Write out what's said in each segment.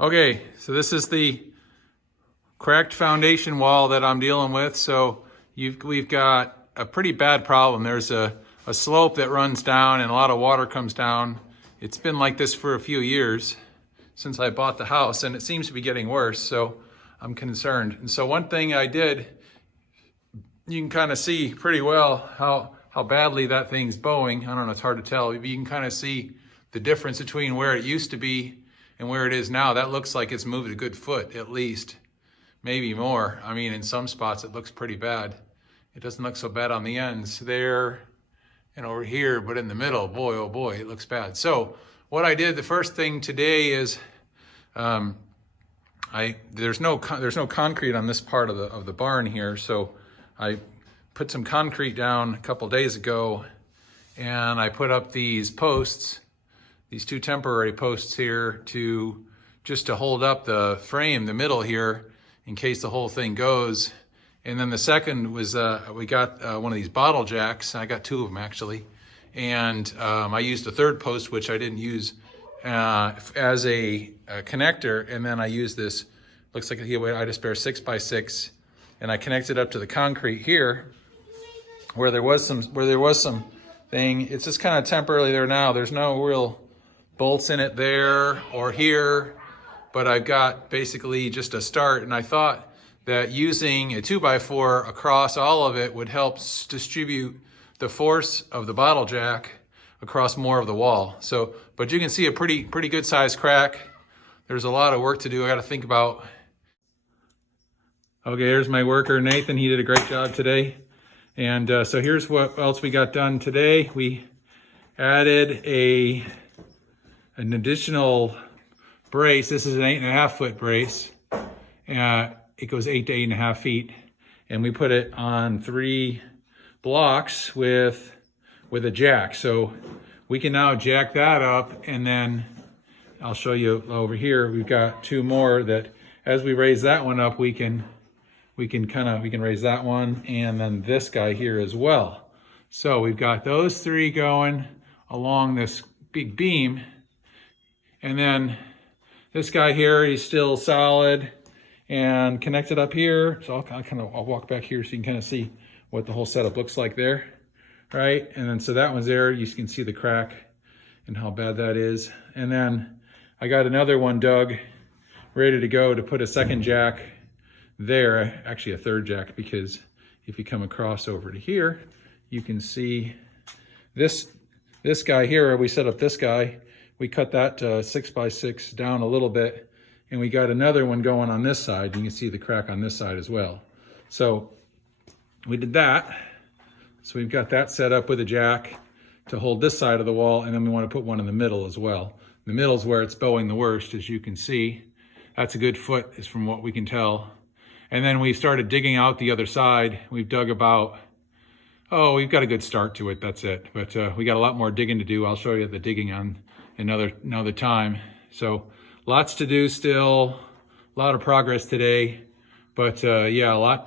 Okay, so this is the cracked foundation wall that I'm dealing with. So we've got a pretty bad problem. There's a slope that runs down and a lot of water comes down. It's been like this for a few years since I bought the house, and it seems to be getting worse, so I'm concerned. And so one thing I did, you can kind of see pretty well how badly that thing's bowing. I don't know, it's hard to tell. You can kind of see the difference between where it used to be and where it is now. That looks like it's moved a good foot at least, maybe more. I mean, in some spots it looks pretty bad. It doesn't look so bad on the ends there and over here, but in the middle, boy, oh boy, it looks bad. So what I did, the first thing today is, there's no concrete on this part of the barn here, so I put some concrete down a couple days ago, and I put up these posts, these two temporary posts here just to hold up the frame, the middle here, in case the whole thing goes. And then the second was we got one of these bottle jacks. I got two of them actually, and I used a third post which I didn't use as a connector, and then I used this, looks like a IdaSpare 6x6, and I connected up to the concrete here where there was some thing. It's just kind of temporarily there now. There's no real bolts in it there or here, but I've got basically just a start, and I thought that using a 2x4 across all of it would help distribute the force of the bottle jack across more of the wall. So, but you can see a pretty good sized crack. There's a lot of work to do. I got to think about. Okay, here's my worker, Nathan. He did a great job today. And so here's what else we got done today. We added an additional brace. This is an 8.5 foot brace. It goes 8 to 8.5 feet. And we put it on 3 blocks with a jack. So we can now jack that up, and then I'll show you over here. We've got 2 more that as we raise that one up, we can raise that one, and then this guy here as well. So we've got those 3 going along this big beam, and then this guy here, he's still solid and connected up here. So I'll walk back here so you can kind of see what the whole setup looks like there, right? And then so that one's there. You can see the crack and how bad that is. And then I got another one dug, ready to go to put a second jack there, actually a third jack, because if you come across over to here, you can see this guy here. We set up this guy. We cut that 6x6 down a little bit, and we got another one going on this side. You can see the crack on this side as well. So we did that. So we've got that set up with a jack to hold this side of the wall, and then we want to put one in the middle as well. The middle is where it's bowing the worst, as you can see. That's a good foot, is from what we can tell. And then we started digging out the other side. We've dug about, we've got a good start to it, that's it. But we got a lot more digging to do. I'll show you the digging on another time. So lots to do still, a lot of progress today. But yeah, a lot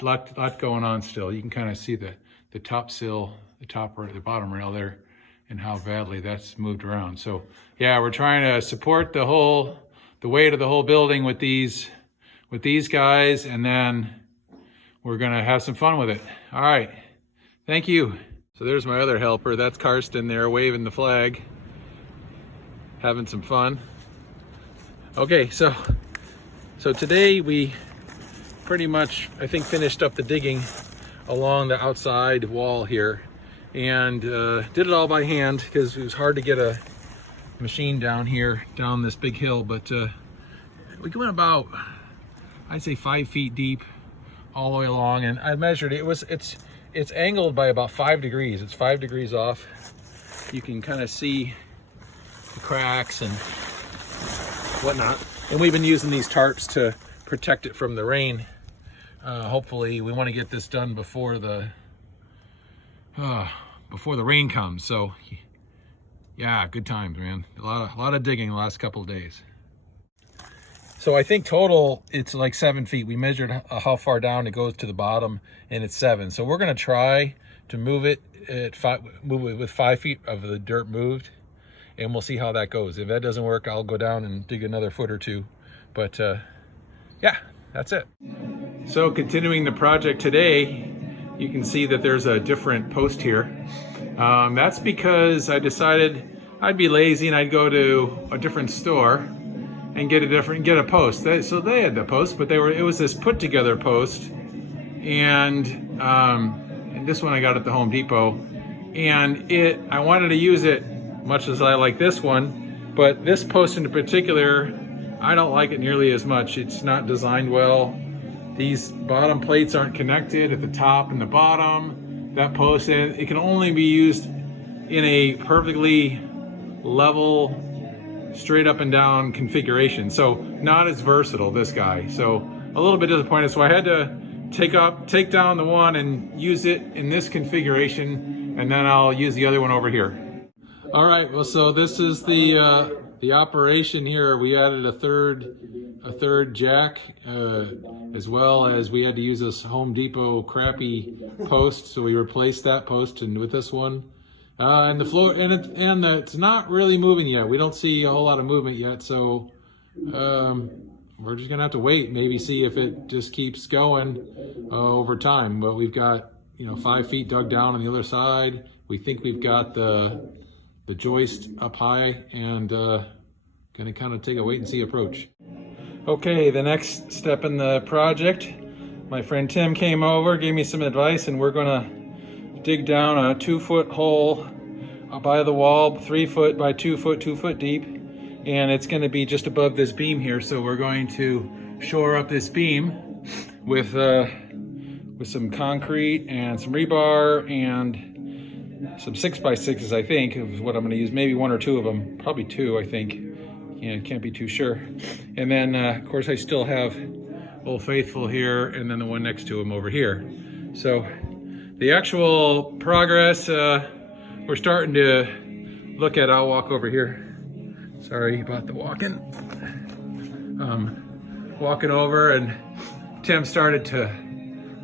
going on still. You can kind of see the top sill, the bottom rail there, and how badly that's moved around. So yeah, we're trying to support the weight of the whole building with these guys, and then we're gonna have some fun with it. All right, thank you. So there's my other helper. That's Karsten there waving the flag, having some fun. Okay, so today we pretty much, I think, finished up the digging along the outside wall here, and did it all by hand because it was hard to get a machine down this big hill. But we went about, I'd say 5 feet deep all the way along, and I measured it. It's angled by about 5 degrees. It's 5 degrees off. You can kind of see the cracks and whatnot. And we've been using these tarps to protect it from the rain. Hopefully, we want to get this done before the rain comes. So, yeah, good times, man. A lot of digging the last couple of days. So I think total it's like 7 feet. We measured how far down it goes to the bottom, and it's 7. So we're gonna try to move it with 5 feet of the dirt moved, and we'll see how that goes. If that doesn't work, I'll go down and dig another foot or 2. But yeah, that's it. So continuing the project today, you can see that there's a different post here. That's because I decided I'd be lazy and I'd go to a different store and get a post. So they had the post, but it was this put together post, and this one I got at the Home Depot, and I wanted to use it much as I like this one, but this post in particular, I don't like it nearly as much. It's not designed well. These bottom plates aren't connected at the top and the bottom. That post, and it can only be used in a perfectly level, straight up and down configuration. So not as versatile, this guy. So a little bit disappointed. So I had to take down the one and use it in this configuration, and then I'll use the other one over here. All right, well, so this is the operation here. We added a third jack, as well as we had to use this Home Depot crappy post, so we replaced that post and with this one. And the floor, and it's not really moving yet. We don't see a whole lot of movement yet, so we're just gonna have to wait, maybe see if it just keeps going over time. But we've got 5 feet dug down on the other side. We think we've got the joist up high, and gonna kind of take a wait and see approach. Okay, the next step in the project, my friend Tim came over, gave me some advice, and we're gonna dig down a 2-foot hole by the wall, 3 foot by 2 foot, 2 foot deep, and it's gonna be just above this beam here. So we're going to shore up this beam with some concrete and some rebar and some 6x6s, I think, is what I'm going to use. Maybe 1 or 2 of them, probably 2, I think. Yeah, can't be too sure. And then, of course, I still have Old Faithful here, and then the one next to him over here. So the actual progress, we're starting to look at. I'll walk over here. Sorry about the walking. Walking over, and Tim started to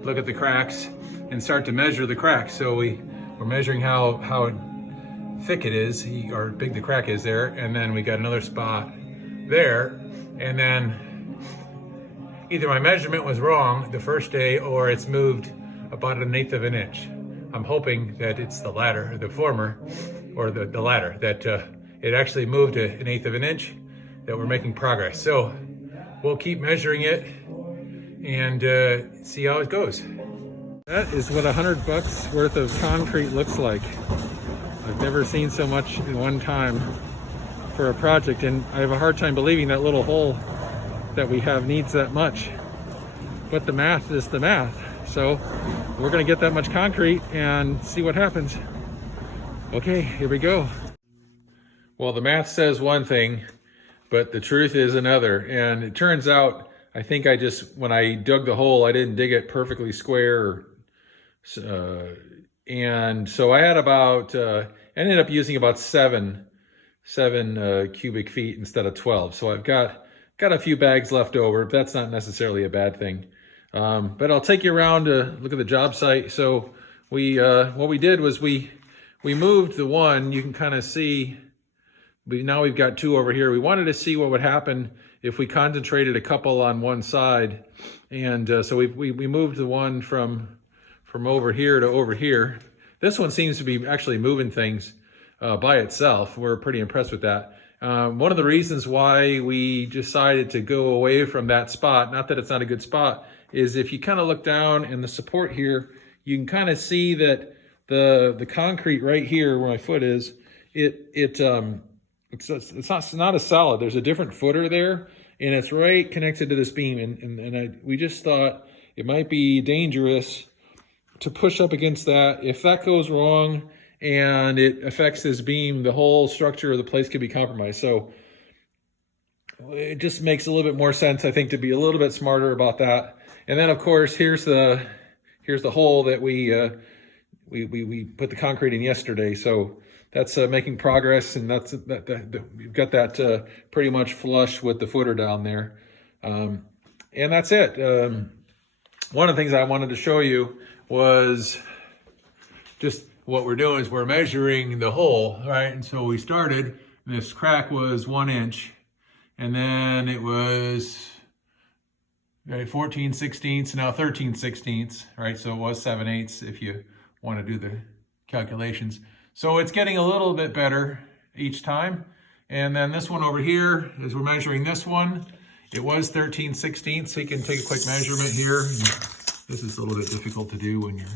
look at the cracks and start to measure the cracks. So we're measuring how thick it is, or big the crack is there, and then we got another spot there, and then either my measurement was wrong the first day or it's moved about 1/8 of an inch. I'm hoping that it's the latter, the former, or the latter, that it actually moved 1/8 of an inch, that we're making progress. So we'll keep measuring it and see how it goes. That is what $100 worth of concrete looks like. I've never seen so much in one time for a project, and I have a hard time believing that little hole that we have needs that much. But the math is the math. So we're gonna get that much concrete and see what happens. Okay, here we go. Well, the math says one thing, but the truth is another. And it turns out, I think when I dug the hole, I didn't dig it perfectly square. And so I had ended up using about seven cubic feet instead of 12. So I've got a few bags left over. That's not necessarily a bad thing. But I'll take you around to look at the job site. So what we did was we moved the one. You can kind of see, now we've got 2 over here. We wanted to see what would happen if we concentrated a couple on one side. And so we moved the one from over here to over here. This one seems to be actually moving things by itself. We're pretty impressed with that. One of the reasons why we decided to go away from that spot, not that it's not a good spot, is if you kind of look down and the support here, you can kind of see that the concrete right here where my foot is, it's not a solid. There's a different footer there, and it's right connected to this beam. And we just thought it might be dangerous to push up against that. If that goes wrong and it affects this beam, the whole structure of the place could be compromised. So it just makes a little bit more sense, I think, to be a little bit smarter about that. And then, of course, here's the hole that we put the concrete in yesterday. So that's making progress, and we've got that pretty much flush with the footer down there. And that's it. One of the things I wanted to show you was just what we're doing is we're measuring the hole, right? And so we started, this crack was 1 inch, and then it was right, 14/16, now 13/16, right? So it was 7/8 if you want to do the calculations. So it's getting a little bit better each time. And then this one over here, as we're measuring this one, it was 13/16. So you can take a quick measurement here. This is a little bit difficult to do when you're,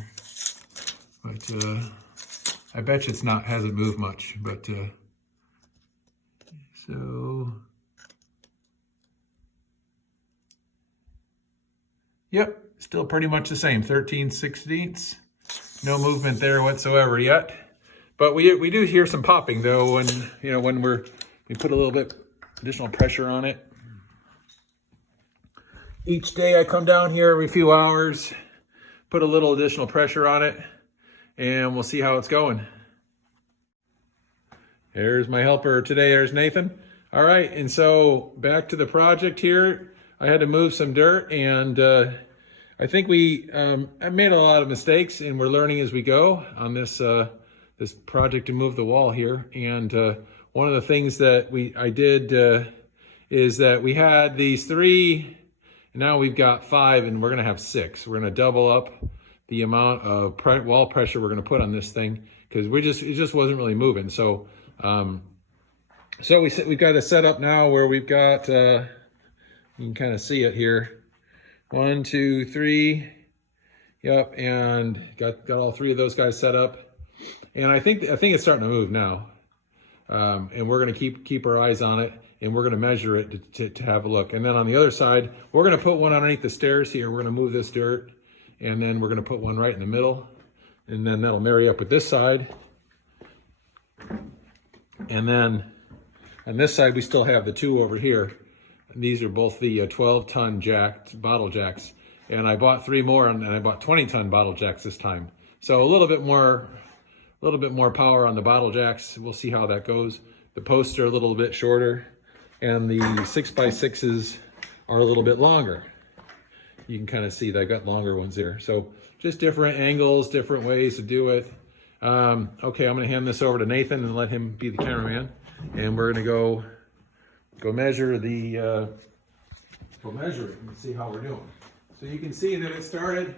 but I bet you hasn't moved much, but so, yep, still pretty much the same, 13/16. No movement there whatsoever yet. But we do hear some popping though when, when we put a little bit additional pressure on it. Each day I come down here every few hours, put a little additional pressure on it, and we'll see how it's going. There's my helper today, there's Nathan. All right, and so back to the project here. I had to move some dirt, and I think I made a lot of mistakes, and we're learning as we go on this this project to move the wall here. And one of the things that I did is that we had these 3, and now we've got 5, and we're gonna have 6. We're gonna double up the amount of wall pressure we're gonna put on this thing, because it just wasn't really moving. So we've got a setup now where we've got, you can kind of see it here. 1, 2, 3, yep, and got all 3 of those guys set up. And I think it's starting to move now. And we're gonna keep our eyes on it, and we're gonna measure it to have a look. And then on the other side, we're gonna put one underneath the stairs here. We're gonna move this dirt, and then we're gonna put one right in the middle, and then that'll marry up with this side. And then on this side, we still have the 2 over here. These are both the 12-ton bottle jacks. And I bought 3 more, and I bought 20-ton bottle jacks this time. So a little bit more power on the bottle jacks. We'll see how that goes. The posts are a little bit shorter, and the 6x6s are a little bit longer. You can kind of see that I got longer ones there. So just different angles, different ways to do it. Okay, I'm gonna hand this over to Nathan and let him be the cameraman, and we're gonna go measure it and see how we're doing. So you can see that it started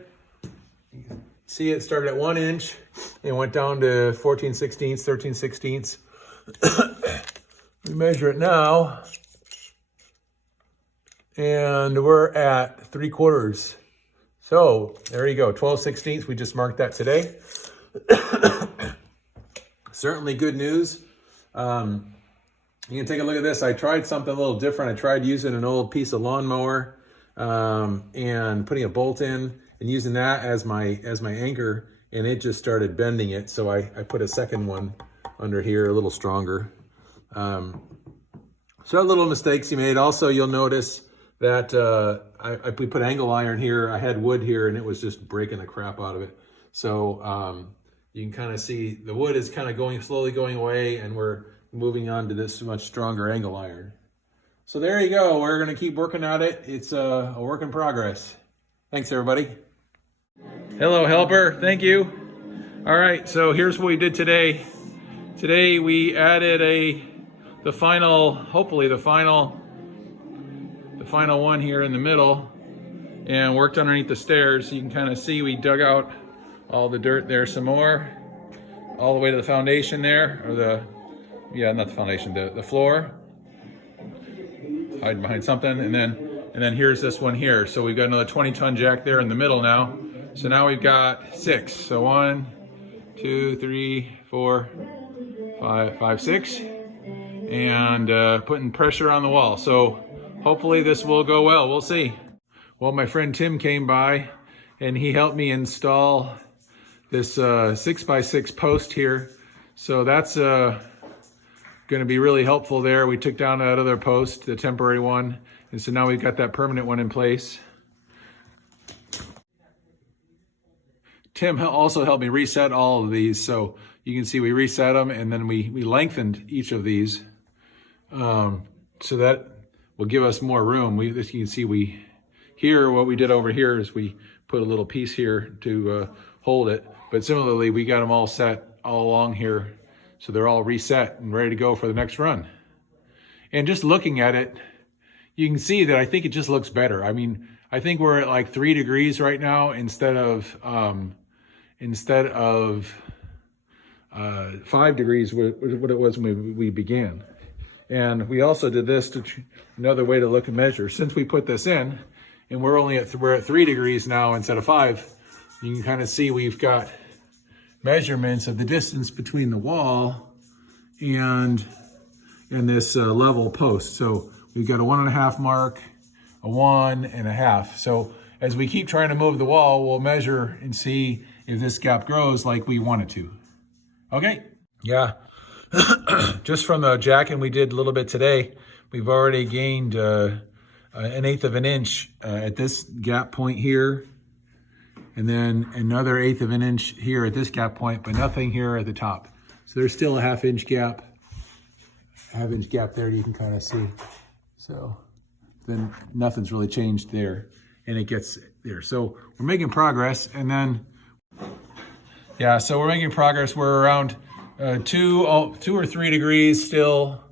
at 1 inch and went down to 14/16, 13/16. We measure it now, and we're at 3/4. So there you go, 12/16. We just marked that today. Certainly good news. You can take a look at this. I tried something a little different. I tried using an old piece of lawnmower and putting a bolt in and using that as my anchor, and it just started bending it. So I put a second one under here, a little stronger. So little mistakes you made. Also, you'll notice that we put angle iron here. I had wood here, and it was just breaking the crap out of it. So you can kind of see the wood is kind of slowly going away, and we're moving on to this much stronger angle iron. So there you go. We're going to keep working at it. It's a work in progress. Thanks, everybody. Hello, helper. Thank you. All right, so here's what we did today. Today we added the final one here in the middle, and worked underneath the stairs. You can kind of see we dug out all the dirt there some more, all the way to the foundation there, or not the foundation, the floor. Hiding behind something, and then here's this one here. So we've got another 20-ton jack there in the middle now. So now we've got 6. So 1, 2, 3, 4, 5, 6, and putting pressure on the wall. So hopefully this will go well. We'll see. Well, my friend Tim came by, and he helped me install this 6x6 post here. So that's going to be really helpful there. We took down that other post, the temporary one, and so now we've got that permanent one in place. Tim also helped me reset all of these, so you can see we reset them, and then we lengthened each of these, so that will give us more room. As you can see, what we did over here is we put a little piece here to hold it, but similarly we got them all set all along here, so they're all reset and ready to go for the next run. And just looking at it, you can see that I think it just looks better. I mean, I think we're at like 3 degrees right now instead of 5 degrees, what it was when we began. And we also did this to another way to look and measure. Since we put this in, and we're at 3 degrees now instead of 5, you can kind of see we've got measurements of the distance between the wall and this level post. So we've got a 1.5 mark, a 1.5. So as we keep trying to move the wall, we'll measure and see if this gap grows like we want it to. Okay, yeah. Just from the jacking we did a little bit today, we've already gained 1/8 of an inch at this gap point here, and then another 1/8 of an inch here at this gap point, but nothing here at the top. So there's still a 1/2 inch gap, there you can kind of see. So then nothing's really changed there, and it gets there. So we're making progress, and then, yeah, so we're making progress. We're around 2 or 3 degrees still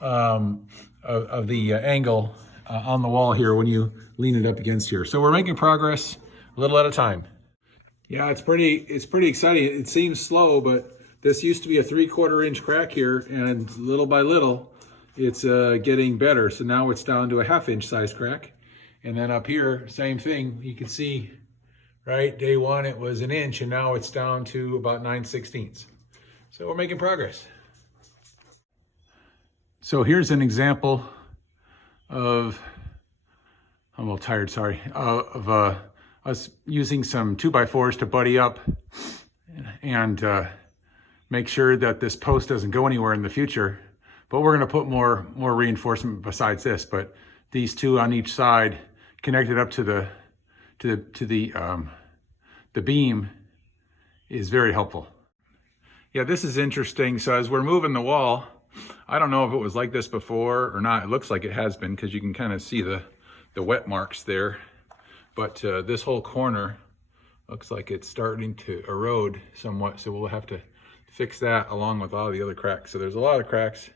of the angle on the wall here when you lean it up against here. So we're making progress a little at a time. Yeah, it's pretty exciting. It seems slow, but this used to be a 3/4 inch crack here, and little by little, it's getting better. So now it's down to a 1/2 inch size crack. And then up here, same thing. You can see, right, day one it was 1 inch, and now it's down to about 9/16. So we're making progress. So here's an example of, I'm a little tired, sorry, of us using some 2x4s to buddy up and make sure that this post doesn't go anywhere in the future. But we're gonna put more reinforcement besides this, but these two on each side connected up to the beam is very helpful. Yeah, this is interesting. So as we're moving the wall, I don't know if it was like this before or not. It looks like it has been because you can kind of see the wet marks there. But this whole corner looks like it's starting to erode somewhat. So we'll have to fix that along with all the other cracks. So there's a lot of cracks.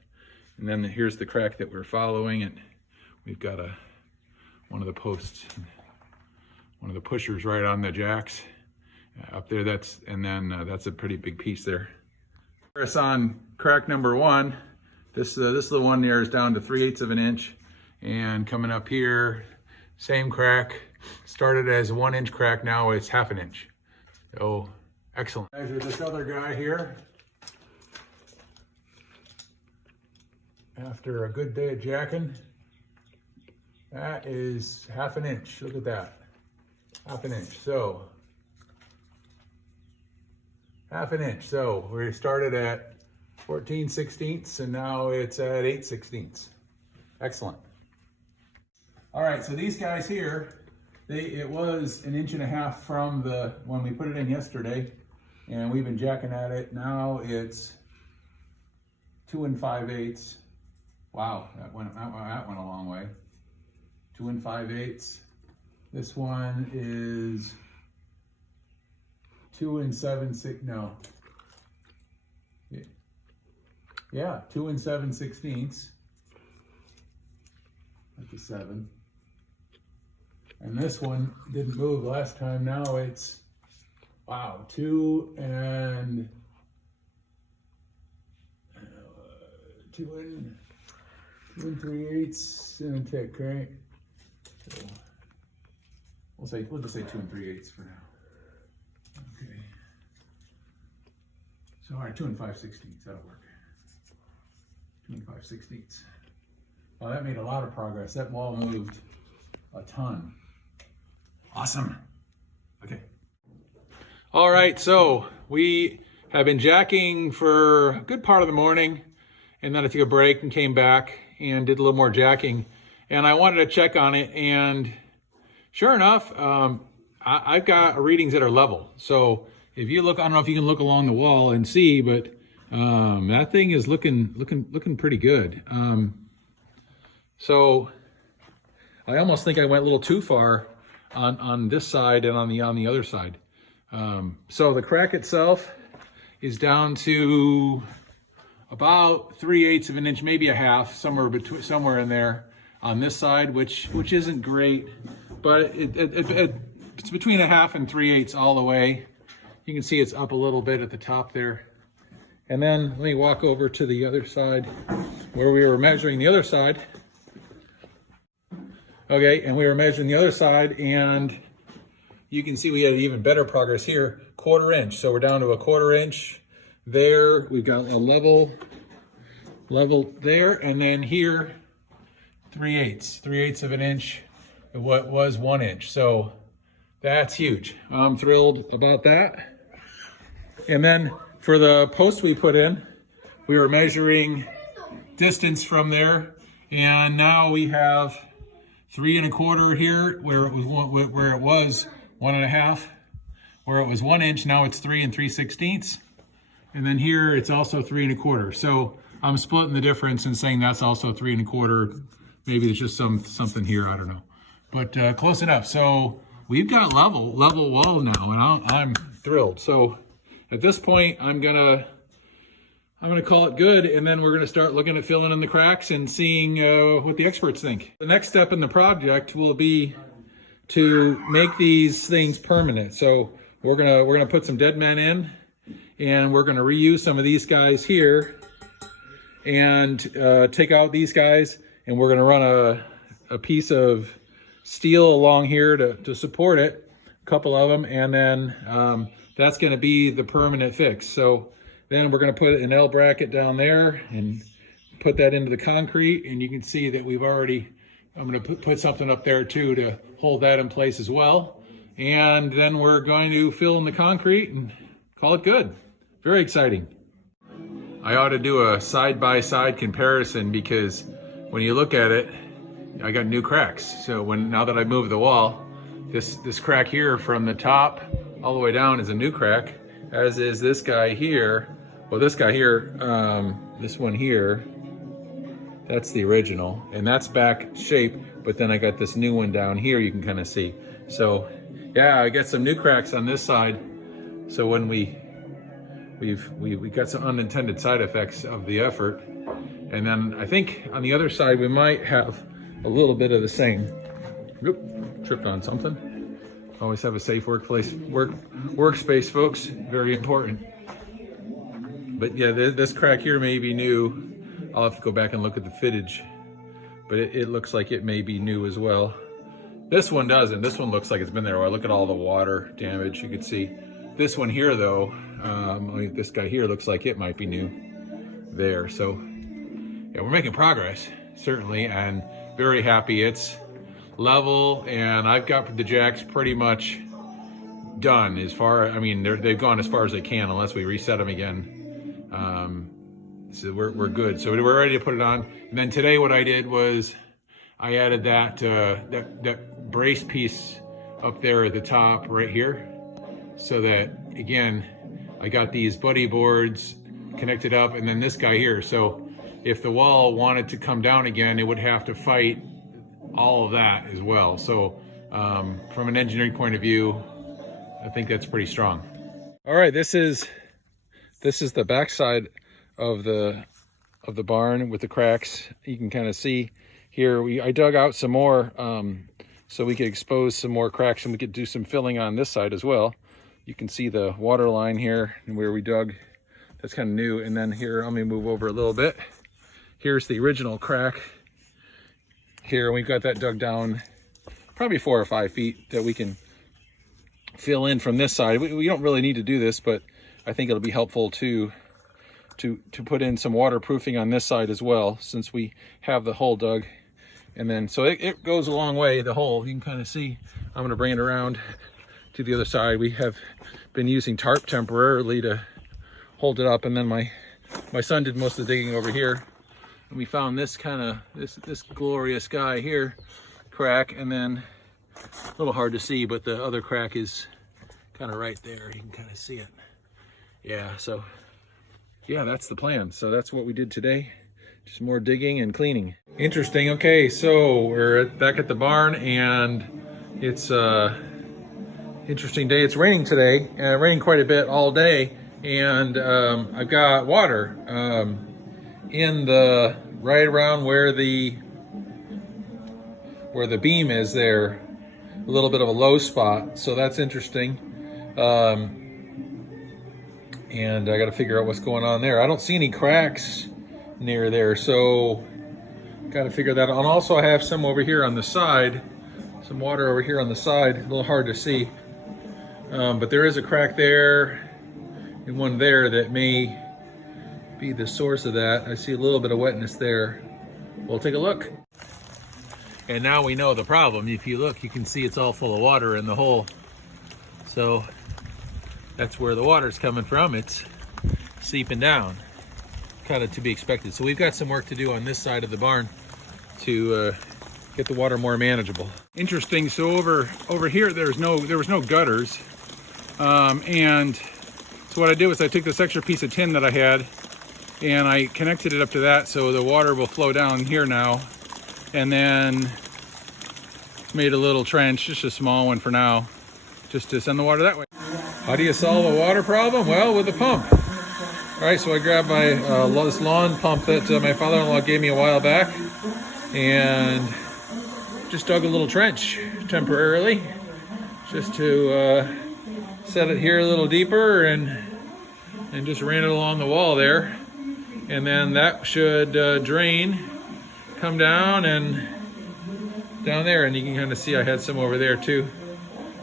And then here's the crack that we're following. And we've got one of the posts, one of the pushers right on the jacks up there. That's a pretty big piece there. On crack number 1, this little one there is down to 3/8 of an inch, and coming up here, same crack. Started as a 1 inch crack, now it's 1/2 an inch. So excellent. Measure this other guy here. After a good day of jacking, that is 1/2 an inch. Look at that, 1/2 an inch. So 1/2 an inch. So we started at 14/16 and now it's at 8/16. Excellent. All right, so these guys here, it was 1.5 inches from when we put it in yesterday, and we've been jacking at it. Now it's 2 5/8. Wow, that went a long way. 2 5/8. This one is 2 7/6. No. Yeah, 2 7/16. That's a 7. And this one didn't move last time. Now it's, wow, 2 3/8 and a tick, right? So we'll just say 2 3/8 for now. Okay. So all right, 2 5/16. That'll work. 2 5/16. Well, that made a lot of progress. That wall moved a ton. Awesome. Okay. All right, so we have been jacking for a good part of the morning, and then I took a break and came back and did a little more jacking. And I wanted to check on it, and sure enough, I've got readings that are level. So if you look, I don't know if you can look along the wall and see, but that thing is looking pretty good. So I almost think I went a little too far on this side and on the other side. So the crack itself is down to about 3/8 of an inch, maybe a half, somewhere in there. on this side, which isn't great, but it's between 1/2 and 3/8 all the way. You can see it's up a little bit at the top there. And then let me walk over to the other side where we were measuring the other side. Okay, and we were measuring the other side, and you can see we had even better progress here, 1/4 inch. So we're down to a 1/4 inch there. We've got a level there, and then here, 3/8 of an inch, what was 1 inch. So that's huge. I'm thrilled about that. And then for the post we put in, we were measuring distance from there, and now we have 3 1/4 here, where it was 1.5, where it was 1 inch. Now it's 3 3/16, and then here it's also 3 1/4. So I'm splitting the difference and saying that's also 3 1/4. Maybe there's just something here, I don't know, but close enough. So we've got level wall now, and I'm thrilled. So at this point, I'm gonna call it good, and then we're gonna start looking at filling in the cracks and seeing what the experts think. The next step in the project will be to make these things permanent. So we're gonna put some dead men in, and we're gonna reuse some of these guys here, and take out these guys, and we're gonna run a piece of steel along here to support it, a couple of them, and then that's going to be the permanent fix. So then we're going to put an L bracket down there and put that into the concrete, and you can see that I'm going to put something up there too to hold that in place as well. And then we're going to fill in the concrete and call it good. Very exciting. I ought to do a side-by-side comparison, because when you look at it, I got new cracks. So now that I moved the wall, this crack here from the top all the way down is a new crack, as is this guy here. Well, this guy here, this one here, that's the original, and that's back shape, but then I got this new one down here you can kind of see. So yeah, I got some new cracks on this side. So when we got some unintended side effects of the effort. And then I think on the other side, we might have a little bit of the same. Oop, tripped on something. Always have a safe workspace, folks. Very important. But yeah, this crack here may be new. I'll have to go back and look at the footage, but it looks like it may be new as well. This one doesn't. This one looks like it's been there. Well, look at all the water damage you could see. This one here, though, this guy here looks like it might be new there. So yeah, we're making progress, certainly, and very happy. It's level, and I've got the jacks pretty much done as far, I mean, they've gone as far as they can unless we reset them again. So we're good. So we're ready to put it on. And then today what I did was I added that brace piece up there at the top right here, so that, again, I got these buddy boards connected up, and then this guy here. So if the wall wanted to come down again, it would have to fight all of that as well. So from an engineering point of view, I think that's pretty strong. All right, this is the backside of the barn with the cracks. You can kind of see here, I dug out some more so we could expose some more cracks, and we could do some filling on this side as well. You can see the water line here and where we dug. That's kind of new. And then here, let me move over a little bit. Here's the original crack here. We've got that dug down probably 4 or 5 feet that we can fill in from this side. We don't really need to do this, but I think it'll be helpful to put in some waterproofing on this side as well, since we have the hole dug. And then, so it goes a long way, the hole, you can kind of see. I'm gonna bring it around to the other side. We have been using tarp temporarily to hold it up, and then my son did most of the digging over here, and we found this this glorious guy here, crack, and then a little hard to see, but the other crack is kind of right there. You can kind of see it. Yeah, so yeah, that's the plan. So that's what we did today. Just more digging and cleaning. Interesting. Okay, so we're back at the barn, and it's interesting day. It's raining today, raining quite a bit all day, and I've got water in the right around where the where the beam is there, a little bit of a low spot. So that's interesting. And I got to figure out what's going on there. I don't see any cracks near there, so got to figure that out. And also I have some over here on the side, some water over here on the side, a little hard to see. But there is a crack there and one there that may be the source of that. I see a little bit of wetness there. We'll take a look. And now we know the problem. If you look, you can see it's all full of water in the hole. So that's where the water's coming from. It's seeping down, kind of to be expected. So we've got some work to do on this side of the barn to get the water more manageable. Interesting. So over here, there was no gutters, and so what I did was I took this extra piece of tin that I had, and I connected it up to that, so the water will flow down here now, and then made a little trench, just a small one for now, just to send the water that way. How do you solve a water problem? Well, with a pump. All right, so I grabbed my this lawn pump that my father-in-law gave me a while back, and just dug a little trench temporarily, just to set it here a little deeper, and just ran it along the wall there, and then that should drain, come down and down there, and you can kind of see I had some over there too.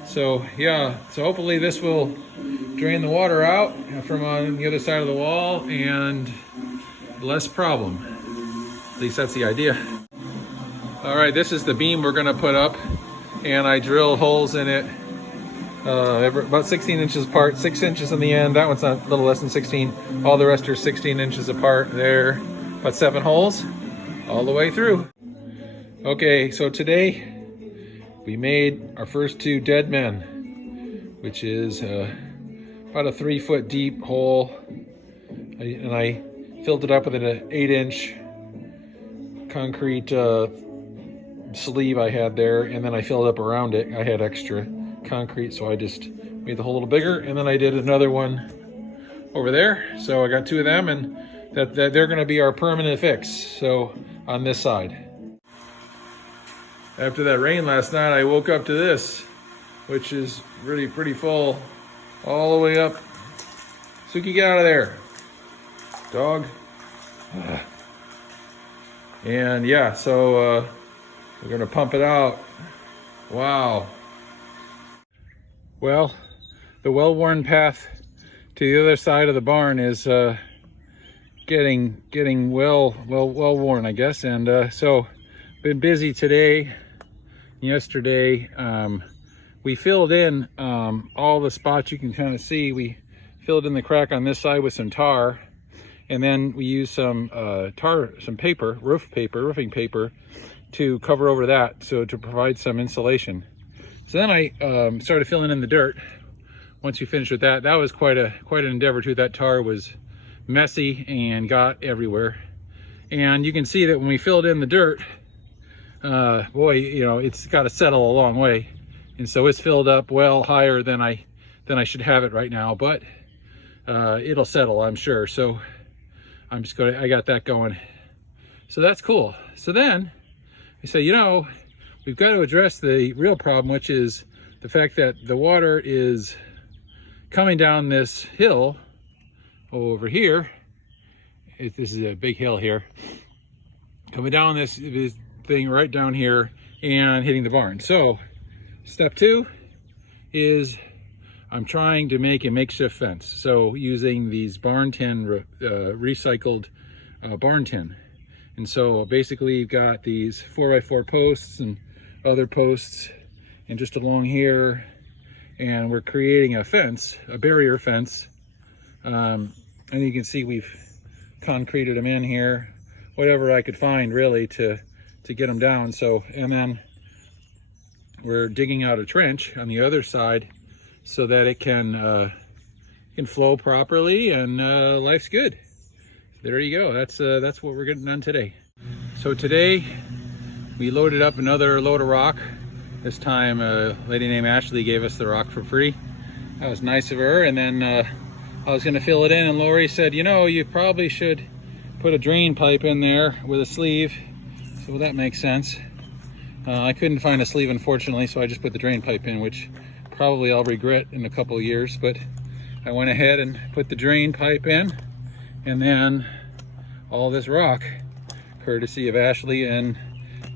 So yeah, so hopefully this will drain the water out from on the other side of the wall, and less problem. At least that's the idea. All right, this is the beam we're gonna put up, and I drilled holes in it about 16 inches apart, 6 inches in the end. That one's not, a little less than 16. All the rest are 16 inches apart there. About 7 holes all the way through. Okay, so today we made our first 2 dead men, which is about a 3-foot deep hole, and I filled it up with an 8-inch concrete sleeve I had there, and then I filled up around it. I had extra concrete, so I just made the hole a little bigger, and then I did another one over there. So I got 2 of them, and that they're going to be our permanent fix. So on this side. After that rain last night, I woke up to this, which is really pretty full all the way up. Suki, get out of there, dog. And yeah, so we're gonna pump it out. Wow. Well, the well-worn path to the other side of the barn is getting well worn, I guess. And so been busy today. Yesterday, we filled in all the spots you can kind of see. We filled in the crack on this side with some tar, and then we used some paper, roofing paper, to cover over that, so to provide some insulation. So then I started filling in the dirt. Once we finished with that, that was quite an endeavor too. That tar was messy and got everywhere. And you can see that when we filled in the dirt, boy, you know, it's got to settle a long way, and so it's filled up well higher than I should have it right now, but it'll settle, I'm sure. So I got that going, so that's cool. So then I say, you know, we've got to address the real problem, which is the fact that the water is coming down this hill over here. This is a big hill here, coming down this thing right down here and hitting the barn. So step 2 is I'm trying to make a makeshift fence. So using these barn tin, recycled barn tin. And so basically you've got these 4x4 posts and other posts, and just along here, and we're creating a fence, a barrier fence. And you can see we've concreted them in here, whatever I could find really to get them down. So, and then we're digging out a trench on the other side so that it can flow properly, and life's good. There you go. That's what we're getting done today. So today we loaded up another load of rock. This time a lady named Ashley gave us the rock for free. That was nice of her. And then I was going to fill it in, and Lori said, you know, you probably should put a drain pipe in there with a sleeve. So that makes sense. I couldn't find a sleeve, unfortunately, so I just put the drain pipe in, which probably I'll regret in a couple of years, but I went ahead and put the drain pipe in, and then all this rock, courtesy of Ashley and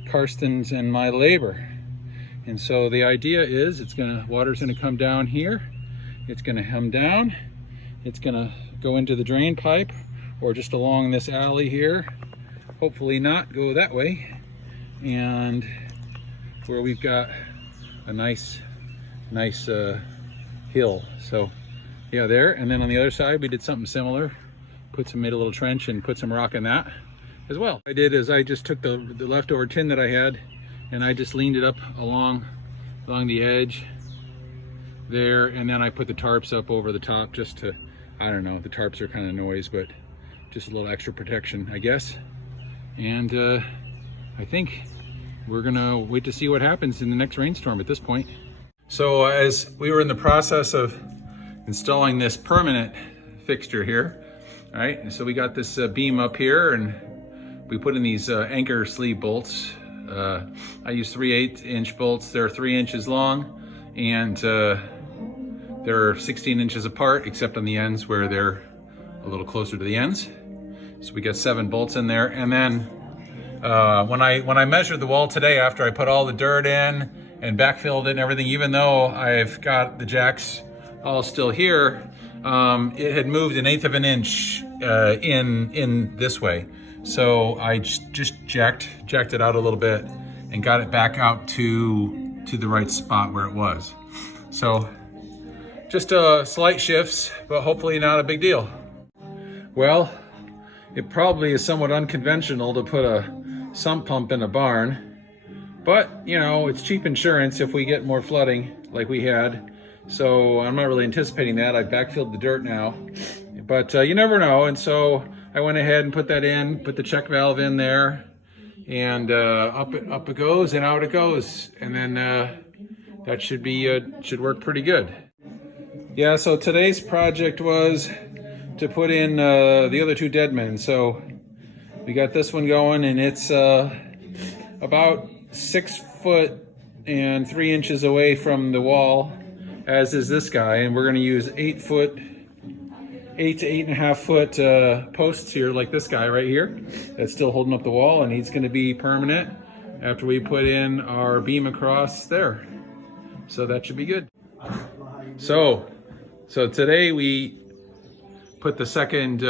Karsten's and my labor. And so the idea is water's gonna come down here, it's gonna come down, it's gonna go into the drain pipe, or just along this alley here, hopefully not go that way, and where we've got a nice hill. So yeah, there. And then on the other side we did something similar, made a little trench and put some rock in that as well. What I did is I just took the leftover tin that I had and I just leaned it up along the edge there, and then I put the tarps up over the top just to, I don't know, the tarps are kind of noise, but just a little extra protection, I guess. And I think we're gonna wait to see what happens in the next rainstorm at this point. So as we were in the process of installing this permanent fixture here, all right, and so we got this beam up here, and we put in these anchor sleeve bolts. I use 3/8 inch bolts. They're 3 inches long, and they're 16 inches apart, except on the ends where they're a little closer to the ends. So we got 7 bolts in there, and then when I measured the wall today, after I put all the dirt in and backfilled it and everything, even though I've got the jacks all still here, it had moved 1/8 of an inch in this way. So I just jacked it out a little bit and got it back out to the right spot where it was. So just slight shifts, but hopefully not a big deal. Well, it probably is somewhat unconventional to put a sump pump in a barn, but you know, it's cheap insurance if we get more flooding like we had. So I'm not really anticipating that. I backfilled the dirt now, but you never know. And so I went ahead and put that in, put the check valve in there, and up it goes and out it goes. And then that should work pretty good. Yeah, so today's project was to put in the other 2 dead men. So we got this one going, and it's about 6 foot and 3 inches away from the wall, as is this guy. And we're gonna use 8 to 8.5 foot posts here, like this guy right here, that's still holding up the wall, and he's gonna be permanent after we put in our beam across there. So that should be good. So today we put the second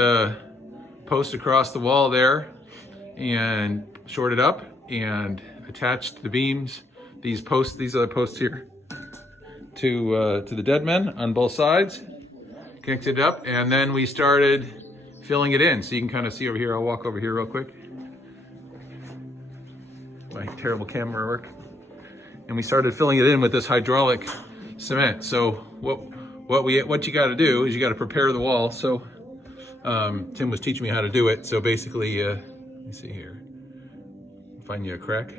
post across the wall there and shorted up and attached the beams, these other posts here, to the dead men on both sides, connected it up, and then we started filling it in. So you can kind of see over here. I'll walk over here real quick. My terrible camera work. And we started filling it in with this hydraulic cement. So what you got to do is you got to prepare the wall. So Tim was teaching me how to do it. So basically, let me see here. Find you a crack.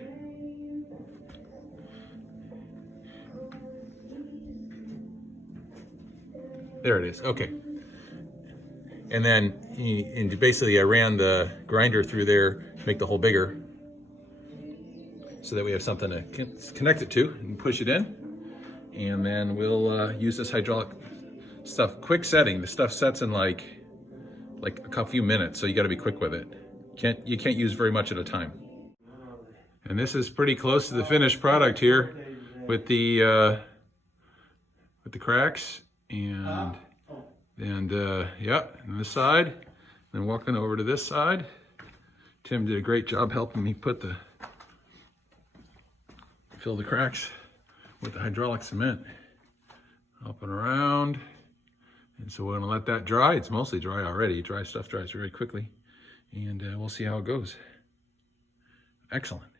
There it is. Okay. And then basically I ran the grinder through there to make the hole bigger, so that we have something to connect it to and push it in. And then we'll use this hydraulic stuff. Quick setting. The stuff sets in like a few minutes, so you got to be quick with it. You can't use very much at a time. And this is pretty close to the finished product here, with the cracks and yeah, and this side. Then walking over to this side. Tim did a great job helping me fill the cracks with the hydraulic cement. Up and around. And so we're gonna let that dry. It's mostly dry already. Dry stuff dries very quickly. And we'll see how it goes. Excellent.